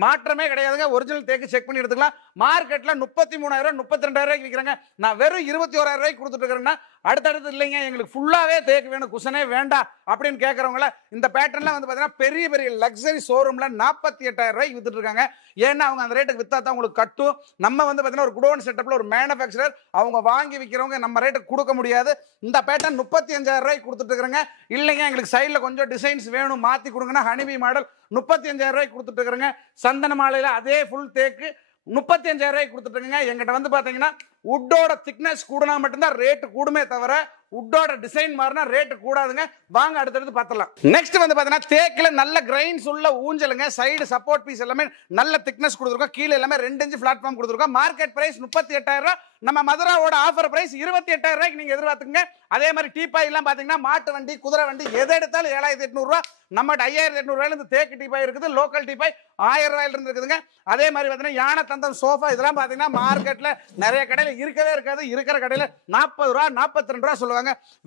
மாற்றமே கிடையாதுங்க. ஒரிஜினல் தேக்கு செக் பண்ணி எடுத்துக்கலாம். மார்க்கெட்ல 33,000 32,000 ரூபாய்க்கு விற்கிறாங்க. நான் வெறும் 21,000 ரூபாய்க்கு கொடுத்துட்டு இருக்கிறேன்னா அடுத்தடுத்து இல்லைங்க எங்களுக்கு ஃபுல்லாவே தேக்கு வேணும், குஷனே வேண்டாம் அப்படின்னு கேட்கறவங்கள இந்த பேட்டர்ன்ல வந்து பாத்தீங்கன்னா பெரிய பெரிய லக்ஸரி ஷோரூம்ல 48,000 ரூபாய்க்கு வித்துட்டு இருக்காங்க. ஏன்னா அவங்க அந்த ரேட்டுக்கு வித்தா தான் உங்களுக்கு கட்டும். நம்ம வந்து பாத்தீங்கன்னா ஒரு குடோன் செட்டப்ல ஒரு மேனுஃபேக்சரர் அவங்க வாங்கி விற்கிறவங்க நம்ம ரேட்டுக்கு கொடுக்க முடியாது. இந்த பேட்டர்ன் 35,000 ரூபாய்க்கு கொடுத்துட்டு இருக்கிறாங்க. இல்லைங்க எங்களுக்கு சைட்ல கொஞ்சம் டிசைன்ஸ் வேணும் மாத்தி கொடுங்கன்னா ஹனிபி மாடல் 35,000 ரூபாய்க்கு கொடுத்துட்டு இருக்கிறாங்க. சந்தன மாலையில அதே ஃபுல் தேக்கு 35,000 ரூபாய்க்கு கொடுத்துட்டு இருக்கீங்க. எங்கிட்ட வந்து பாத்தீங்கன்னா உட்டோட திக்னஸ் கூடனா மட்டும்தான் ரேட் கூடுமே தவிர உட்டோட டிசைன் மாறினா ரேட் கூடாதுங்க. வாங்க அடுத்தடுத்து பார்த்தலாம். நெக்ஸ்ட் வந்து பாத்தீங்கன்னா தேக்கில நல்ல கிரைன்ஸ் உள்ள ஊஞ்சலுங்க. சைடு சப்போர்ட் பீஸ் எல்லாமே நல்ல திக்னஸ் கொடுத்துருக்கோம். கீழே எல்லாமே 2 இன்ச் பிளாட்ஃபார்ம் கொடுத்துருக்கோம். மார்க்கெட் பிரைஸ் 38,000 ரூபாய். நம்ம மதுராவோட ஆஃபர் பிரைஸ் 28,000 ரூபாய்க்கு நீங்க எதிர்பார்த்துங்க. அதே மாதிரி டீபாய் எல்லாம் பாத்தீங்கன்னா மாட்டு வண்டி குதிரை வண்டி எதை எடுத்தாலும் 7,800 ரூபாய். நம்ம 5,800 ரூபாயில இருந்து தேக்கு டீபாய் இருக்குது. லோக்கல் டீபாய் 1000 ரூபாயில இருந்து இருக்குதுங்க. அதே மாதிரி பாத்தீங்கன்னா யானை தந்தம் சோஃபா இதெல்லாம் பாத்தீங்கன்னா மார்க்கெட்ல நிறைய கடையில இருக்கவே இருக்காது. இருக்கிற கடையில 40 ரூபாய் 42 ரூபாய் சொல்லுவாங்க.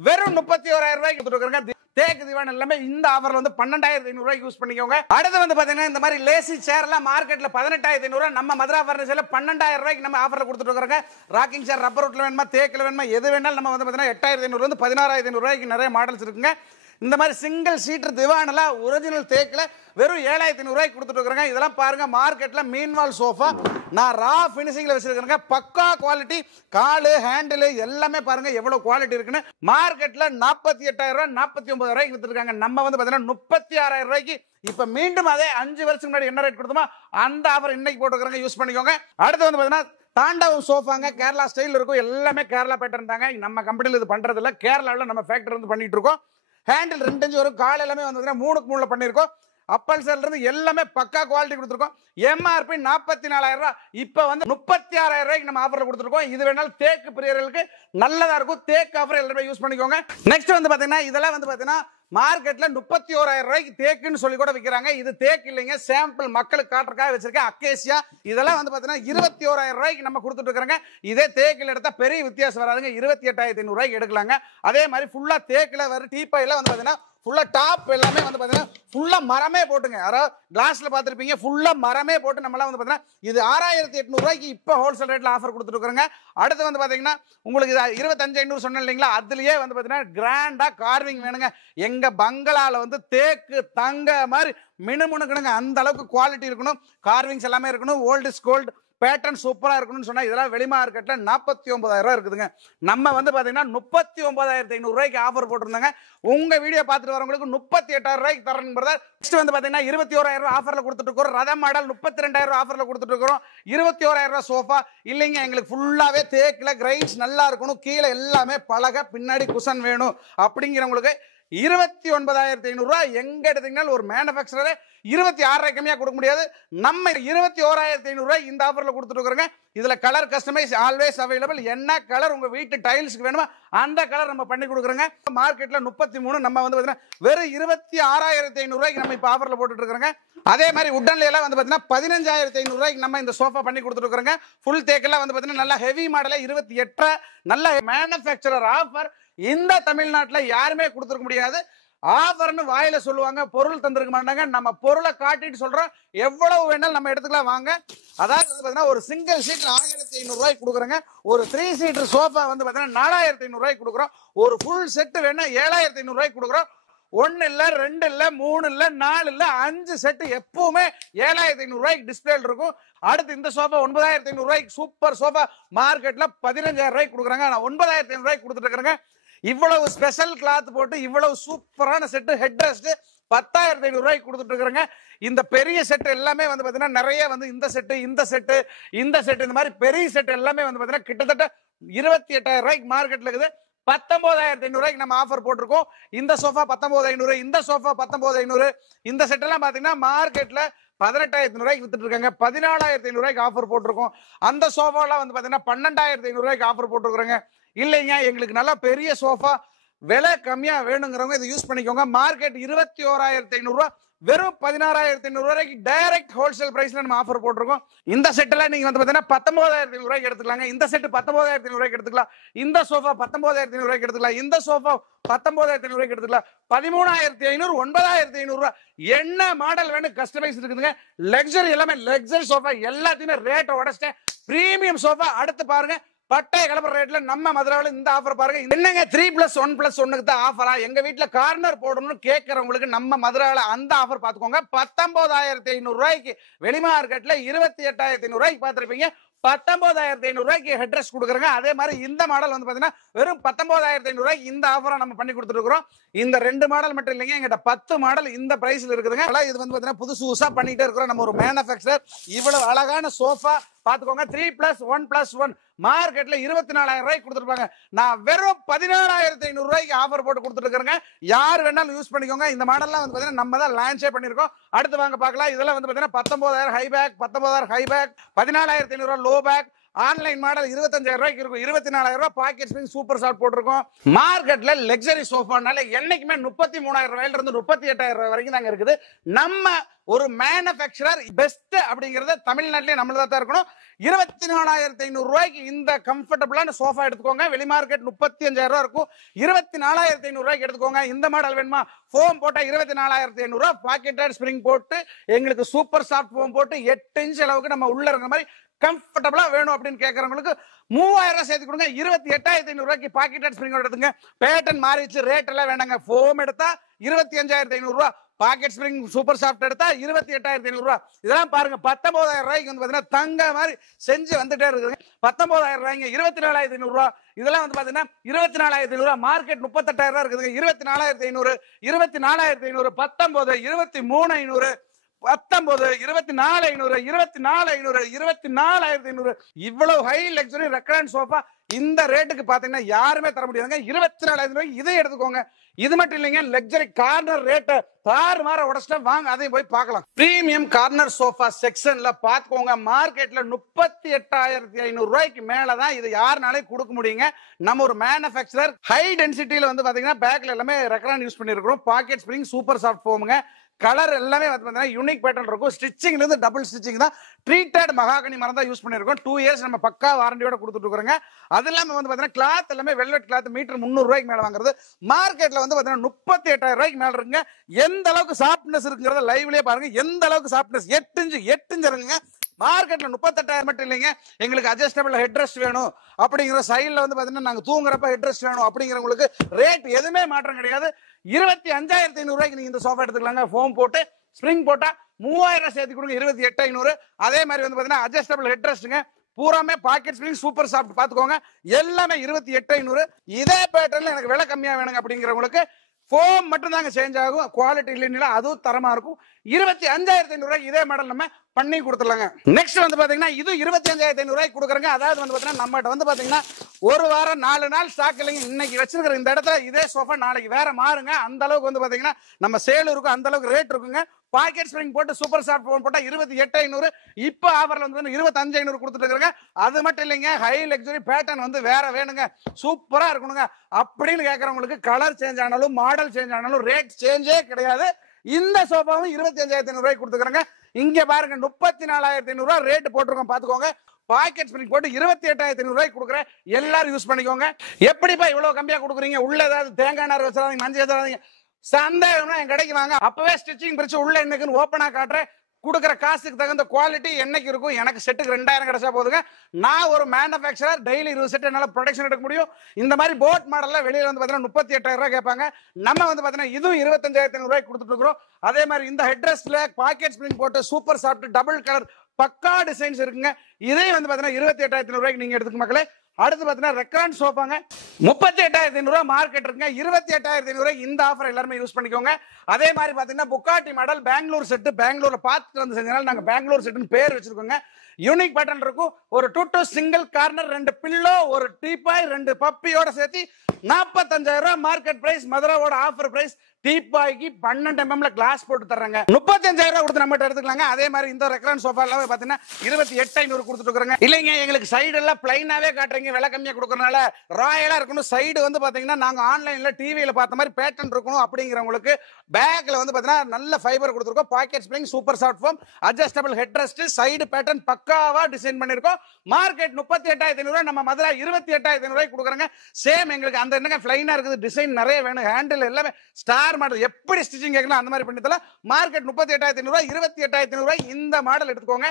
வெறும் 31,000 ரூபாய்க்கு கொடுத்துருக்காங்க. தேக்கு திவான் எல்லாமே இந்த ஆஃபர்ல வந்து 12,500 ரூபாய்க்கு யூஸ் பண்ணிக்கோங்க. அடுத்து வந்து பாத்தீங்கன்னா இந்த மாதிரி லேசி சேர்லாம் மார்க்கெட்ல 18,500 ரூபாய். நம்ம மதுரா ஃபர்னிச்சர்ல 12,000 ரூபாய்க்கு நம்ம ஆஃபர்ல கொடுத்துட்டு இருக்காங்க. ராக்கிங் சேர் ரப்பர் வுட்ல வேணுமா தேக்குல வேணுமா எது வேணாலும் நம்ம வந்து பாத்தீங்கன்னா 8,500 இருந்து 16,500 ரூபாய்க்கு நிறைய மாடல்ஸ் இருக்குங்க. இந்த மாதிரி சிங்கிள் சீட்டர் திவான் எல்லாம் ஒரிஜினல் தேக்கில் வெறும் 7,500 ரூபாய்க்கு கொடுத்துட்டு இருக்காங்க. இதெல்லாம் பாருங்க மார்க்கெட்ல மீன்வால் சோஃபா நான் ரா ஃபினிஷிங்ல வச்சிருக்கேங்க. பக்கா குவாலிட்டி. காலு ஹேண்டில் எல்லாமே பாருங்க எவ்வளவு குவாலிட்டி இருக்குன்னு. மார்க்கெட்ல 48,000 ரூபாய் 49,000 ரூபாய்க்கு வித்துருக்காங்க. நம்ம வந்து பாத்தீங்கன்னா 36,000 ரூபாய்க்கு இப்ப மீண்டும் அதே 5 வருஷத்துக்கு முன்னாடி என்ன ரேட் கொடுத்தோமோ அந்த ஆஃபர் இன்னைக்கு போட்டுருக்காங்க. யூஸ் பண்ணிக்கோங்க. அடுத்து வந்து பாத்தீங்கன்னா தாண்டவம் சோஃபாங்க. கேரளா ஸ்டைல் இருக்கும். எல்லாமே கேரளா பேட்டர்ன் தாங்க. நம்ம கம்பெனியில் இது பண்றது இல்ல. கேரளாவில் நம்ம ஃபேக்டரி வந்து பண்ணிட்டு இருக்கோம். ஹேண்டில் 2 இன்ச் வரும். கால் எல்லாமே வந்து 3க்கு 3 பண்ணிருக்கோம். அப்பல் சைடுல இருந்து எல்லாமே பக்கா குவாலிட்டி கொடுத்துருக்கோம். எம்ஆர்பி 44,000 ரூபாய். இப்ப வந்து 36,000 ரூபாய்க்கு நம்ம ஆஃபர்ல கொடுத்துருக்கோம். இது வேணாலும் தேக்கு பிரியர்களுக்கு நல்லதா இருக்கும். தேக்கு ஆஃபர் எல்லாமே யூஸ் பண்ணிக்கோங்க. நெக்ஸ்ட் வந்து பாத்தீங்கன்னா இதெல்லாம் வந்து பாத்தீங்கன்னா மார்க்கெட்ல 31,000 ரூபாய்க்கு தேக்குன்னு சொல்லி கூட விற்கிறாங்க. இது தேக்கு இல்லைங்க. சாம்பிள் மக்களுக்கு காட்டுறதுக்காக வச்சிருக்கேன். அக்கேசியா இதெல்லாம் வந்து பாத்தீங்கன்னா 21,000 ரூபாய்க்கு நம்ம கொடுத்துட்டு இருக்காங்க. இதே தேக்கில் எடுத்தா பெரிய வித்தியாசம் வராதுங்க. 28,500 ரூபாய்க்கு எடுக்கலாங்க. அதே மாதிரி ஃபுல்லா தேக்கில் வர டீப்பாயில வந்து பாத்தீங்கன்னா ஃபுல்லா டாப் எல்லாமே வந்து பாத்தீங்கன்னா ஃபுல்லா மரமே போட்டுங்க. யாராவது கிளாஸ்ல பாத்துருப்பீங்க. ஃபுல்லா மரமே போட்டு நம்மளாம் வந்து பாத்தீங்கன்னா இது 6,800 ரூபாய்க்கு இப்ப ஹோல்சேல் ரேட்ல ஆஃபர் கொடுத்துட்டு இருக்காங்க. அடுத்து வந்து பாத்தீங்கன்னா உங்களுக்கு 25,500 சொன்னேன் இல்லைங்களா, அதுலயே வந்து பாத்தீங்கன்னா கிராண்டா கார்விங் வேணுங்க. எங்க பங்களால வந்து தேக்கு தங்க மாதிரி மினுமுணுக்கணுங்க. அந்த அளவுக்கு குவாலிட்டி இருக்கணும். கார்விங்ஸ் எல்லாமே இருக்கணும். ஓல்டு இஸ் கோல்டு பேட்டர்ன் சூப்பரா இருக்கணும்னு சொன்னா இதெல்லாம் வெளி மார்க்கெட்ல 49,000 ரூபாய் இருக்குதுங்க. நம்ம வந்து பாத்தீங்கன்னா 39,500 ரூபாய்க்கு ஆஃபர் போட்டிருந்தாங்க. உங்க வீடியோ பார்த்துட்டு வரவங்களுக்கு 38,000 ரூபாய்க்கு தரணும் பிரதர். நெக்ஸ்ட் வந்து பாத்தீங்கன்னா 21,000 ரூபாய் ஆஃபர்ல கொடுத்துட்டு இருக்கோம். ரத மாடல் 32,000 ரூபாய் ஆஃபர்ல கொடுத்துட்டு இருக்கோம். 21,000 ரூபாய் சோஃபா இல்லைங்க. எங்களுக்கு ஃபுல்லாவே தேக்குல கிரைன்ஸ் நல்லா இருக்கணும். கீழே எல்லாமே பலகை பின்னாடி குஷன் வேணும் அப்படிங்கிறவங்களுக்கு 29,500 ரூபாய். எங்க எடுத்தீங்கன்னா ஒரு மேனுஃபேக்சரர் 26 ரூபாய் கம்மியா கொடுக்க முடியாது. நம்ம 21,500 ரூபாய் இந்த ஆஃபர்ல கொடுத்துட்டு இருக்கோங்க. இதுல கலர் கஸ்டமைஸ் ஆல்வேஸ் அவைலபிள். என்ன கலர் உங்க வீட்டு டைல்ஸ்க்கு வேணுமோ அந்த கலர் நம்ம பண்ணி கொடுக்குறோங்க. மார்க்கெட்ல 33 நம்ம வந்து பாத்தீங்கன்னா வெறும் 26,500 ரூபாய்க்கு நம்ம இப்ப ஆஃபர்ல போட்டுட்டு இருக்கோங்க. அதே மாதிரி உட்டன்ல எல்லாம் வந்து பாத்தீங்கன்னா 15,500 ரூபாய்க்கு நம்ம இந்த சோஃபா பண்ணி கொடுத்துட்டு இருக்கோங்க. ஃபுல் தேக்கெல்லாம் வந்து பாத்தீங்கன்னா நல்ல ஹெவி மாடல 28 நல்ல மேனுஃபேக்சரர் ஆஃபர். இந்த தமிழ்நாட்டுல யாருமே கொடுத்துருக்க முடியாது. ஆஃபர்னு வாயில சொல்லுவாங்க, பொருள் தந்திருக்க மாட்டாங்க. நம்ம பொருளை காட்டிட்டு சொல்றோம். எவ்வளவு வேணாலும் நம்ம எடுத்துக்கலாம் வாங்க. அதாவது பாத்தீங்கன்னா ஒரு சிங்கிள் சீட் 1,500 ரூபாய்க்கு கொடுக்குறோங்க. ஒரு 3 சீட்டர் சோஃபா வந்து பாத்தீங்கன்னா 4,500 ரூபாய்க்கு கொடுக்குறோம். ஒரு ஃபுல் செட் வேணா 7,500 ரூபாய்க்கு கொடுக்குறோம். 1 இல்ல 2 இல்ல 3 இல்ல 4 இல்ல 5 செட் எப்பவுமே 7,500 ரூபாய்க்கு டிஸ்பிளே இருக்கும். அடுத்து இந்த சோஃபா 9,500 ரூபாய்க்கு சூப்பர் சோஃபா மார்க்கெட்ல 15,000 ரூபாய்க்கு கொடுக்குறாங்க. நான் 9,500 ரூபாய்க்கு கொடுத்துட்டு இருக்கிறேங்க. இவ்வளவு ஸ்பெஷல் கிளாத் போட்டு இவ்வளவு சூப்பரான செட் ஹெட் ரெஸ்ட் 10,500 ரூபாய்க்கு கொடுத்துட்டு இருக்கிறேங்க. இந்த பெரிய செட் எல்லாமே வந்து பாத்தீங்கன்னா நிறைய வந்து இந்த செட் இந்த மாதிரி பெரிய செட் எல்லாமே வந்து பாத்தீங்கன்னா கிட்டத்தட்ட 28,000 ரூபாய்க்கு மார்க்கெட்ல இருக்குது. 19,500 ரூபாய்க்கு நம்ம ஆஃபர் போட்டிருக்கோம். இந்த சோஃபா 19,500, இந்த சோஃபா 19,500. இந்த செட் எல்லாம் பாத்தீங்கன்னா மார்க்கெட்ல 18,500 ரூபாய்க்கு வித்துட்டு இருக்காங்க. 14,500 ரூபாய்க்கு ஆஃபர் போட்டிருக்கோம். அந்த சோஃபாலாம் வந்து பாத்தீங்கன்னா 12,500 ரூபாய்க்கு ஆஃபர் போட்டிருக்காங்க. இல்லைங்க எங்களுக்கு நல்லா பெரிய சோஃபா விலை கம்மியா வேணுங்கிறவங்க இதை யூஸ் பண்ணிக்கோங்க. மார்க்கெட் 21,500 ரூபாய் வெறும் 16,500 ரூபாய்க்கு டைரக்ட் ஹோல்சேல் பிரைஸ்ல நம்ம ஆஃபர் போட்டிருக்கோம். இந்த செட்ல நீங்க வந்து பாத்தீங்கன்னா 19,500 ரூபாய்க்கு எடுத்துக்கலாங்க. இந்த செட் 19,500 ரூபாய்க்கு எடுத்துக்கலாம். இந்த சோஃபா 19,500 ரூபாய்க்கு எடுத்துக்கலாம். இந்த சோஃபா 19,500 ரூபாய்க்கு எடுத்துக்கலாம். 13,500 9,500 ரூபாய். என்ன மாடல் வேணும் கஸ்டமைஸ் இருக்குதுங்க. லக்ஸரி எல்லாமே லக்ஸரி சோஃபா எல்லாத்தையுமே ரேட்டை உடச்சிட்டேன். பிரீமியம் சோஃபா அடுத்து பாருங்க. பட்டை கிளம்புற ரேட்ல நம்ம மதுராவில் இந்த ஆஃபர் பாருங்க. என்னங்க 3+1+1 தான் ஆஃபரா? எங்க வீட்டுல கார்னர் போடணும்னு கேட்கறவங்களுக்கு நம்ம மதுராவில் அந்த ஆஃபர் பாத்துக்கோங்க. 19,500 ரூபாய்க்கு வெளி மார்க்கெட்ல 28,500 ரூபாய்க்கு பாத்திருப்பீங்க. 19,500 ரூபாய்க்கு ஹெட்ரஸ் கொடுக்குறங்க. அதே மாதிரி இந்த மாடல் வந்து பாத்தீங்கன்னா வெறும் 19,500 ரூபாய்க்கு இந்த ஆஃபரை நம்ம பண்ணி கொடுத்துட்டு இருக்கிறோம். இந்த 2 மாடல் மட்டும் இல்லைங்க, எங்கிட்ட 10 மாடல் இந்த பிரைஸ்ல இருக்குதுங்க. இது வந்து பாத்தீங்கன்னா புதுசா பண்ணிட்டே இருக்கிறோம். நம்ம ஒரு மேனுஃபேக்சரர் இவ்வளவு அழகான சோஃபா பாத்துக்கோங்க. 3+1+1 மார்க்கெட்ல 24,000 ரூபாய்க்கு கொடுத்துருப்பாங்க. நான் வெறும் 14,500 ரூபாய்க்கு ஆஃபர் போட்டு கொடுத்துருக்கேங்க. யார் வேணாலும் யூஸ் பண்ணிக்கோங்க. இந்த மாடல்லாம் வந்து பாத்தீங்கன்னா நம்ம தான் லான்ச்சே பண்ணிருக்கோம். அடுத்து வாங்க பார்க்கலாம். இதெல்லாம் வந்து பாத்தீங்கன்னா 19,000 ஹை பேக், 19,000 ஹை பேக், 14,500 ரூபாய் லோ பேக். ஆன்லைன் மாடல் 25,000 ரூபாய்க்கு இருக்கும். 24,000 ரூபாய் பாக்கெட் ஸ்ப்ரிங் சூப்பர் சாஃப்ட் போட்டிருக்கோம். மார்க்கெட்ல லக்ஸரி சோஃபானால என்னைக்குமே 33,000 ரூபாயில இருந்து 38,000 ரூபாய் வரைக்கும் தாங்க இருக்குது. நம்ம ஒரு மேனுஃபேக்சரர் பெஸ்ட் அப்படிங்கறது தமிழ்நாட்டிலே நம்மளதா தான் இருக்கணும். 24,500 ரூபாய்க்கு இந்த கம்ஃபர்டபுளான சோஃபா எடுத்துக்கோங்க. வெளி மார்க்கெட் 35,000 ரூபாய் இருக்கும். 24,500 ரூபாய்க்கு எடுத்துக்கோங்க. இந்த மாடல் வேணுமா? ஃபோம் போட்டா 24,500 ரூபாய், பாக்கெட்டட் ஸ்ப்ரிங் போட்டு எங்களுக்கு சூப்பர் சாஃப்ட் ஃபோம் போட்டு 8 இன்ச் அளவுக்கு நம்ம உள்ள இருக்கிற மாதிரி கம்ஃபர்டபுளா வேணும் அப்படின்னு கேட்கறவங்களுக்கு 3,000 ரூபாய் சேர்த்து கொடுங்க. 28,500 ரூபாய்க்கு பாக்கெட்டட் ஸ்ப்ரிங் எடுத்துங்க. பேட்டர்ன் மாறிச்சு, ரேட் எல்லாம் வேண்டாங்க. ஃபோம் எடுத்தா 25,500 ரூபாய், பாக்கெட் ஸ்ப்ரிங் சூப்பர் சாஃப்ட் எடுத்தா 28,500 ரூபாய். இதெல்லாம் பாருங்க 19,000 ரூபாய்க்கு வந்து பாத்தீங்கன்னா தங்க மாதிரி செஞ்சு வந்துட்டே இருக்குங்க. 19,000 ரூபாய்ங்க, 24,500 ரூபாய். இதெல்லாம் வந்து பாத்தீங்கன்னா 24,500 ரூபாய். மார்க்கெட் 38,000 ரூபாய் இருக்குதுங்க. 24,500, 24,500, 19, 23,500, 19, 24,500, 24,500, 24,500. இவ்வளவு ஹை லக்ஸரி ரெக்லைன் சோஃபா இந்த ரேட்டுக்கு பாத்தீங்கன்னா யாருமே தர முடியாதுங்க. 24,000 ரூபாய்க்கு இதை எடுத்துக்கோங்க. இது மட்டும் இல்லைங்க, லக்ஸரி கார்னர் ரேட் தாறுமாற உடைச்சிட்டா வாங்க, அதையும் போய் பார்க்கலாம். பிரீமியம் கார்னர் சோஃபா செக்ஷன்ல பாத்துக்கோங்க. மார்க்கெட்ல 38,500 ரூபாய்க்கு மேலதான் இது யாருனாலும் கொடுக்க முடியுங்க. நம்ம ஒரு மேனுஃபேக்சரர் ஹை டென்சிட்டியில வந்து பாத்தீங்கன்னா பேக்ல எல்லாமே ரெக்லைன் யூஸ் பண்ணிருக்கிறோம். பாக்கெட் ஸ்ப்ரிங் சூப்பர் சாஃப்ட் ஃபோமுங்க. கலர் எல்லாமே யூனிக் பேட்டர்ன் இருக்கும். ஸ்டிச்சிங்ல இருந்து டபுள் ஸ்டிச்சிங் தான். ட்ரீட்டட் மகாகனி மரம் தான் யூஸ் பண்ணிருக்கோம். 2 இயர்ஸ் நம்ம பக்கா வாரண்டியோட கொடுத்துட்டு இருக்கோங்க. அது இல்லாம வந்து பாத்தீங்கன்னா கிளாத் எல்லாமே வெல்வெட் கிளாத் மீட்டர் 300 ரூபாய்க்கு மேல வாங்குறது. மார்க்கெட்ல வந்து பாத்தீங்கன்னா 38,000 ரூபாய்க்கு மேல இருக்குங்க. எந்த அளவுக்கு சாஃப்ட்னஸ் இருக்குங்கிறத லைவ்லயே பாருங்க. எந்த அளவுக்கு சாஃப்ட்னஸ் 8 இன்ச் இருக்குங்க. மார்க்கெட்ல 38,000 மட்டும் இல்லைங்க. எங்களுக்கு அட்ஜஸ்டபிள் ஹெட் ரெஸ்ட் வேணும் அப்படிங்கிற சைட்ல வந்து பாத்தீங்கன்னா நாங்க தூங்குறப்ப ஹெட் ரெஸ்ட் வேணும் அப்படிங்கிறவங்களுக்கு ரேட் எதுவுமே மாற்றம் கிடையாது. 25,500 ரூபாய்க்கு நீங்க இந்த சோஃபா எடுத்துக்கலாங்க. ஃபோம் போட்டு ஸ்ப்ரிங் போட்டா 3,000 ரூபாய் சேர்த்து கொடுங்க. 28,500. அதே மாதிரி வந்து பாத்தீங்கன்னா அட்ஜஸ்டபிள் ஹெட் ரெஸ்ட்ங்க. பூராமே பாக்கெட் ஸ்ப்ரிங் சூப்பர் சாஃப்ட் பாத்துக்கோங்க. எல்லாமே 28,500. இதே பேட்டர்ல எனக்கு விலை கம்மியா வேணுங்க அப்படிங்கிறவங்களுக்கு ஃபோம் மட்டும் தாங்க சேஞ்ச் ஆகும். குவாலிட்டி இல்லைன்னா அதுவும் தரமா இருக்கும். 25,500 ரூபாய்க்கு இதே மாடல் நம்ம பண்ணி கொடுத்துடலாங்க. நெக்ஸ்ட் வந்து பாத்தீங்கன்னா இது 25,500 ரூபாய்க்கு கொடுக்குறங்க. அதாவது வந்து பாத்தீங்கன்னா நம்மகிட்ட வந்து பாத்தீங்கன்னா ஒரு வாரம் 4 நாள் ஸ்டாக் இல்லைங்க. இன்னைக்கு வச்சிருக்கிற இந்த இடத்துல இதே சோஃபா நாளைக்கு வேற மாறுங்க. அந்த அளவுக்கு வந்து பாத்தீங்கன்னா நம்ம சேல் இருக்கும், அந்த அளவுக்கு ரேட் இருக்குங்க. பாக்கெட் ஸ்ப்ரிங் போட்டு சூப்பர் சாஃப்ட் ஃபோம் போட்டா 28,500. இப்போ ஆஃபர்ல வந்து 25,500 கொடுத்துட்டு இருக்காங்க. அது மட்டும் இல்லைங்க, ஹை லக்ஸரி பேட்டர்ன் வந்து வேற வேணுங்க, சூப்பரா இருக்கணுங்க அப்படின்னு கேட்கறவங்களுக்கு கலர் சேஞ்ச் ஆனாலும் மாடல் சேஞ்ச் ஆனாலும் ரேட் சேஞ்சே கிடையாது. இந்த சோஃபாவும் 25,500 ரூபாய்க்கு கொடுத்துக்கிறாங்க. இங்க பாருங்க 34,500 ரூபாய் ரேட் போட்டிருக்கோம் பாத்துக்கோங்க. பாக்கெட் ஸ்ப்ரிங் போட்டு 28,500 ரூபாய்க்கு கொடுக்குறேன். எல்லாரும் யூஸ் பண்ணிக்கோங்க. எப்படிப்பா இவ்வளவு கம்மியா கொடுக்குறீங்க? உள்ள ஏதாவது தேங்காய் நார் வச்சிடாதீங்க, மஞ்சள் வச்சிடாதீங்க. சந்தேகம்னா என் கடைக்கு வாங்க. அப்பவே ஸ்டிச்சிங் பிரிச்சு உள்ள என்னைக்குன்னு ஓப்பனா காட்டுறேன். கொடுக்குற காசுக்கு தகுந்த குவாலிட்டி என்னைக்கு இருக்கும். எனக்கு செட்டுக்கு 2,000 கிடைச்சா போதுங்க. நான் ஒரு மேனுஃபேக்சரர், டெய்லி 20 செட் என்னால ப்ரொடக்ஷன் எடுக்க முடியும். இந்த மாதிரி போட் மாடல்ல வெளியில வந்து பாத்தீங்கன்னா 38,000 ரூபாய் கேட்பாங்க. நம்ம வந்து பாத்தீங்கன்னா இதுவும் 25,500 ரூபாய்க்கு கொடுத்துட்டு இருக்கிறோம். அதே மாதிரி இந்த ஹெட் ரெஸ்ட்ல பாக்கெட் ஸ்ப்ரிங் போட்டு சூப்பர் சாஃப்ட் டபுள் கலர் பக்கா டிசைன்ஸ் இருக்குங்க. இதே வந்து பாத்தீங்கன்னா 28,500 ரூபாய்க்கு நீங்க எடுத்துக்க மக்களே. அடுத்து பாத்தீங்கன்னா ரெக்ரான் சோஃபாங்க. 38,500 ரூபாய் மார்க்கெட் இருக்குங்க. 28,500 ரூபாய்க்கு இந்த ஆஃபர் எல்லாருமே யூஸ் பண்ணிக்கோங்க. அதே மாதிரி பாத்தீங்கன்னா புக்காட்டி மாடல் பெங்களூர் செட், பெங்களூர்ல பார்த்துட்டு வந்து செஞ்சனால நாங்க பெங்களூர் செட்னு பேர் வச்சிருக்கோங்க. யூனிக் பேட்டர்ன் இருக்கும். ஒரு 2 சிங்கிள் கார்னர், 2 பில்லோ, ஒரு டீபாய், 2 பப்பியோட சேர்த்து 45,000 ரூபாய் மார்க்கெட் பிரைஸ். மதுராவோட ஆஃபர் பிரைஸ். டீபாய்க்கு 12 mm கிளாஸ் போட்டு தர்றாங்க. 35,000 ரூபாய் கொடுத்து நம்ம எடுத்துக்கலாங்க. அதே மாதிரி இந்த ரெக்ரான் சோஃபா எல்லாம் பாத்தீங்கன்னா 28,500 கொடுத்துட்டு இருக்காங்க. இல்லைங்க எங்களுக்கு சைடு எல்லாம் பிளைனாவே காட்டுறீங்க, விலை கம்மியா கொடுக்கறனால ராயலா இருக்கணும். சைடு வந்து பாத்தீங்கன்னா நாங்க ஆன்லைன்ல டிவியில பார்த்த மாதிரி பேட்டர்ன் இருக்கணும் அப்படிங்கிறவங்களுக்கு பேக்ல வந்து பாத்தீங்கன்னா நல்ல ஃபைபர் கொடுத்துருக்கோம். Pocket spring super soft foam, adjustable head rest, side pattern பக்காவா டிசைன் பண்ணிருக்கோம். மார்க்கெட் 38,500 ரூபாய், நம்ம மதுரை 28,500 ரூபாய்க்கு கொடுக்குறாங்க. சேம் எங்களுக்கு அந்த என்னங்க பிளைனா இருக்குது, டிசைன் நிறைய வேணும், ஹேண்டில் எல்லாமே ஸ்டார் மாடல் எப்படி ஸ்டிச்சிங் கேட்கலாம் அந்த மாதிரி பண்ணி தரலாம். மார்க்கெட் 38,500 ரூபாய், 28,500 ரூபாய் இந்த மாடல் எடுத்துக்கோங்க.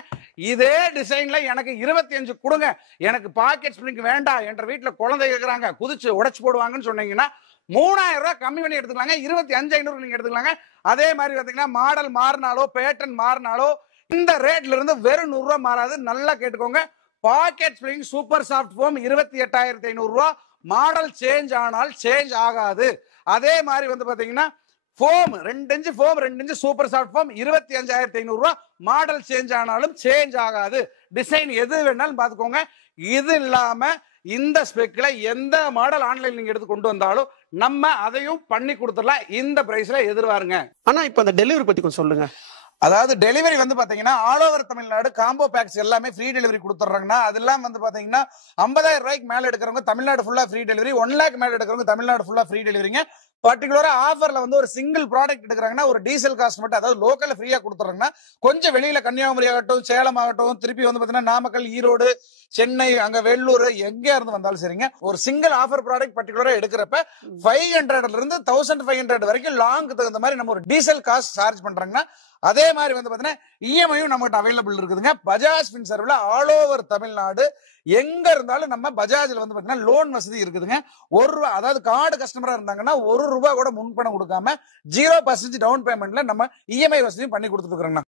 இதே டிசைன்ல எனக்கு 25 கொடுங்க, எனக்கு பாக்கெட் ஸ்ப்ரிங் வேண்டாம், என்ற வீட்டுல குழந்தை இருக்கிறாங்க, குதிச்சு உடைச்சு போடுவாங்கன்னு சொன்னீங்கன்னா 3,000 ரூபாய் கம்மி பண்ணி எடுத்துக்கலாங்க. 25,500 நீங்க எடுத்துக்கலாங்க. அதே மாதிரி பாத்தீங்கன்னா மாடல் மாறினாலோ பேட்டர்ன் மாறினாலோ இந்த ரேட்ல இருந்து வெறும் 100 ரூபாய் மாறாது. நல்லா கேட்டுக்கோங்க. Pocket spring super soft foam 28,500 ரூபாய். மாடல் சேஞ்ச் ஆனால் சேஞ்ச் ஆகாது. அதே மாதிரி வந்து பாத்தீங்கன்னா foam 2 inch foam 2 inch super soft foam 25,500 ரூபாய். மாடல் சேஞ்ச் ஆனாலும் சேஞ்ச் ஆகாது. டிசைன் எது வேணாலும் பாத்துக்கோங்க. இது இல்லாம இந்த ஸ்பெக்ல எந்த மாடல் ஆன்லைன் நீங்க எடுத்து கொண்டு வந்தாலும் நம்ம அதையும் பண்ணி கொடுத்துடலாம். இந்த பிரைஸ்ல எதிர்பாருங்க. ஆனா இப்ப அந்த டெலிவரி பத்தி கொஞ்சம் சொல்லுங்க. அதாவது டெலிவரி வந்து பாத்தீங்கன்னா all over Tamil Nadu combo packs எல்லாமே ஃப்ரீ டெலிவரி கொடுத்துறாங்கன்னா, அதெல்லாம் வந்து பாத்தீங்கன்னா 50,000 ரூபாய்க்கு மேல எடுக்கிறவங்க தமிழ்நாடு ஃபுல்லா ஃப்ரீ டெலிவரி, 1 லேக் மேல எடுக்கிறவங்க தமிழ்நாடு ஃபுல்லா ஃப்ரீ டெலிவரிங்க. பர்டிகுலரா ஆஃபர்ல வந்து ஒரு சிங்கிள் ப்ராடக்ட் எடுக்கிறாங்கன்னா ஒரு டீசல் காஸ்ட் மட்டும், அதாவது லோக்கல்ல ஃப்ரீயா கொடுத்துறாங்கன்னா, கொஞ்சம் வெளியில கன்னியாகுமரி ஆகட்டும், சேலம் ஆகட்டும், திருப்பி வந்து பாத்தீங்கன்னா நாமக்கல், ஈரோடு, சென்னை, அங்க வெள்ளூர், எங்க இருந்து வந்தாலும் சரிங்க, ஒரு சிங்கிள் ஆஃபர் ப்ராடக்ட் பர்டிகுலரா எடுக்கிறப்ப 500 இருந்து 1500 வரைக்கும் லாங்க்கு தகுந்த மாதிரி நம்ம ஒரு டீசல் காஸ்ட் சார்ஜ் பண்றாங்கன்னா, அதே மாதிரி வந்து பாத்தீங்கன்னா இஎம்ஐயும் நம்மகிட்ட அவைலபிள் இருக்குதுங்க. பஜாஜ் ஃபின்சர்வ்ல ஆல் ஓவர் தமிழ்நாடு எங்க இருந்தாலும் நம்ம பஜாஜ்ல வந்து பாத்தீங்கன்னா லோன் வசதி இருக்குதுங்க. ₹1, அதாவது கார்டு கஸ்டமரா இருந்தாங்கன்னா ₹1 கூட முன்பணம் கொடுக்காம 0% டவுன் பேமெண்ட்ல நம்ம இஎம்ஐ வசதியும் பண்ணி கொடுத்துட்டு இருக்கோம்.